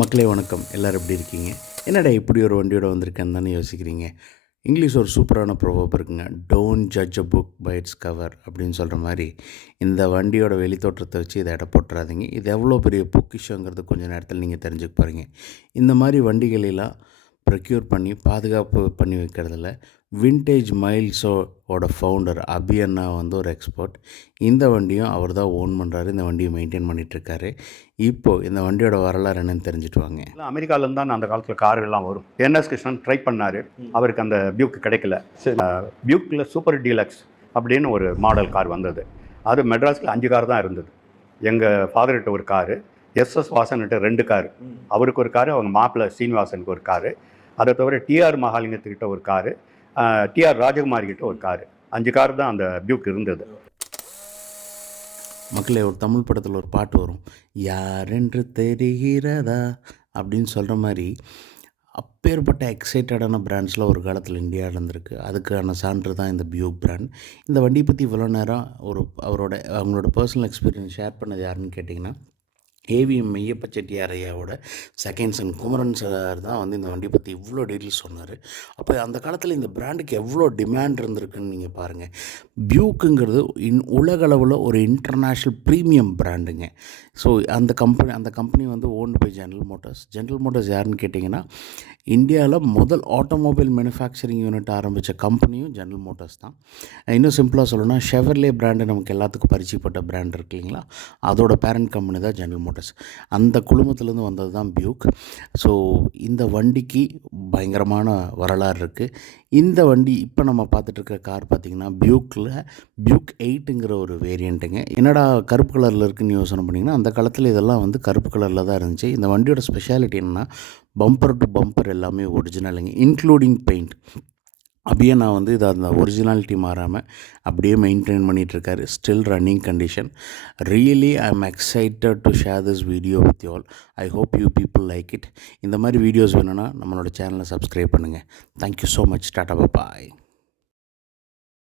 மக்களே வணக்கம். எல்லோரும் எப்படி இருக்கீங்க? என்னடா இப்படி ஒரு வண்டியோட வந்திருக்கேன்னு தானே யோசிக்கிறீங்க. இங்கிலீஷ் ஒரு சூப்பரான ப்ரோவர்ப் இருக்குங்க. Don't judge a book by its cover அப்படின்னு சொல்கிற மாதிரி, இந்த வண்டியோட வெளித்தோற்றத்தை வச்சு இதை எடை போட்டுறாதீங்க. இது எவ்வளோ பெரிய பொக்கிஷங்கிறது கொஞ்சம் நேரத்தில் நீங்கள் தெரிஞ்சுக்க போகிறீங்க. இந்த மாதிரி வண்டிகளெல்லாம் ப்ரொக்யூர் பண்ணி பாதுகாப்பு பண்ணி வைக்கிறதுல விண்டேஜ் மைல்ஸோட ஃபவுண்டர் அபி அண்ணா வந்து ஒரு எக்ஸ்பர்ட். இந்த வண்டியும் அவர் தான் ஓன் பண்ணுறாரு, இந்த வண்டியை மெயின்டைன் பண்ணிகிட்ருக்காரு. இப்போது இந்த வண்டியோட வரலாறு என்னென்னு தெரிஞ்சுட்டு வாங்க. அமெரிக்காவிலேருந்து தான் அந்த காலத்தில் கார்கள்லாம் வரும். என்எஸ் கிருஷ்ணன் ட்ரை பண்ணார், அவருக்கு அந்த பியூக் கிடைக்கல. பியூக்கில் சூப்பர் டீலக்ஸ் அப்படின்னு ஒரு மாடல் கார் வந்தது. அது மெட்ராஸில் 5 கார் தான் இருந்தது. எங்கள் ஃபாதர்கிட்ட ஒரு காரு, எஸ்எஸ் வாசன்கிட்ட 2 காரு, அவருக்கு ஒரு காரு, அவங்க மாப்பிள்ளை சீனிவாசனுக்கு ஒரு காரு, அதை தவிர டிஆர் மகாலிங்கத்துக்கிட்ட ஒரு காரு, டிஆர் ராஜகுமாரி கிட்ட ஒரு காரு. 5 கார் தான் அந்த பியூக் இருந்தது. மக்களே, ஒரு தமிழ் படத்தில் ஒரு பாட்டு வரும், யாரென்று தெரிகிறதா அப்படின்னு சொல்கிற மாதிரி, அப்பேற்பட்ட எக்ஸைட்டடான பிராண்ட்ஸில் ஒரு காலத்தில் இந்தியாவில் இருந்திருக்கு. அதுக்கான சான்று தான் இந்த பியூக் பிராண்ட். இந்த வண்டியை பற்றி இவ்வளோ நேரம் அவங்களோட பர்சனல் எக்ஸ்பீரியன்ஸ் ஷேர் பண்ணது யாருன்னு கேட்டிங்கன்னா, ஏவிஎம் மெய்யப்ப செட்டியார் ஐயாவோட செகண்ட் சன் குமரன் சார் தான் வந்து இந்த வண்டியை பற்றி இவ்வளோ டீட்டெயில்ஸ் சொன்னார். அப்போ அந்த காலத்தில் இந்த பிராண்டுக்கு எவ்வளோ டிமாண்ட் இருந்திருக்குன்னு நீங்கள் பாருங்கள். பியூக்குங்கிறது உலகளவில் ஒரு இன்டர்நேஷ்னல் ப்ரீமியம் பிராண்டுங்க. ஸோ அந்த கம்பெனி வந்து ஓன்டு பை ஜென்ரல் மோட்டார்ஸ் யாருன்னு கேட்டிங்கன்னா, இந்தியாவில் முதல் ஆட்டோமொபைல் மேனுஃபேக்சரிங் யூனிட் ஆரம்பித்த கம்பெனியும் ஜென்ரல் மோட்டார்ஸ் தான். இன்னும் சிம்பிளாக சொல்லணும்னா, ஷெவர்லே பிராண்டு நமக்கு எல்லாத்துக்கும் பரிச்சயப்பட்ட பிராண்ட் இருக்கு இல்லைங்களா, அதோட பேரண்ட் கம்பெனி தான் ஜென்ரல் மோட்டார்ஸ். அந்த குழுமத்துலேருந்து வந்தது தான் பியூக். ஸோ இந்த வண்டிக்கு பயங்கரமான வரலாறு இருக்குது. இந்த வண்டி இப்போ நம்ம பார்த்துட்ருக்க கார் பார்த்திங்கன்னா பியூக் 8ங்கிற ஒரு வேரியண்ட்டுங்க. என்னடா கருப்பு கலரில் இருக்குதுன்னு யோசனை பண்ணிங்கன்னா, அந்த காலத்தில் இதெல்லாம் வந்து கருப்பு கலரில் தான் இருந்துச்சு. இந்த வண்டியோட ஸ்பெஷாலிட்டி என்னென்னா, பம்பர் டு பம்பர் எல்லாமே ஒரிஜினலுங்க, இன்க்ளூடிங் பெயிண்ட். அப்படியே நான் வந்து இதை அந்த ஒரிஜினாலிட்டி மாறாமல் அப்படியே மெயின்டைன் பண்ணிகிட்ருக்காரு. Still running condition. Really I am excited to share this video with you all. I hope you people like it. இந்த மாதிரி வீடியோஸ் வேணும்னா நம்மளோட சேனலை சப்ஸ்கிரைப் பண்ணுங்கள். Thank you so much. டாடா பாய்.